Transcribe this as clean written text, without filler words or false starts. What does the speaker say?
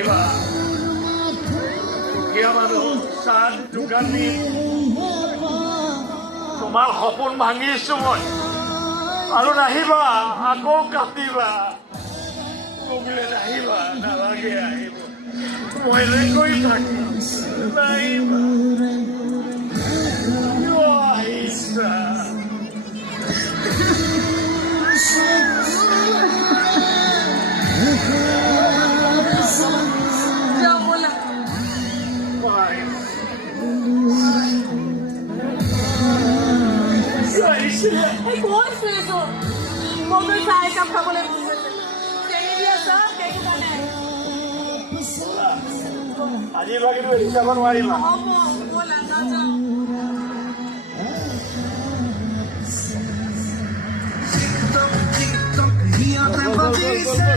নোৱাৰিবা দুখীয়া মানুহ চাহ দোকান দি তোমাৰ সপোন ভাঙিছো মই আৰু নাহিবা আকৌ কাটিবা বোলে নাহিবা নালাগে আহিব মই কৰি থাকিম নাহিবা আহিছা আজি বাকীটো হিচাপ নোৱাৰিবা He a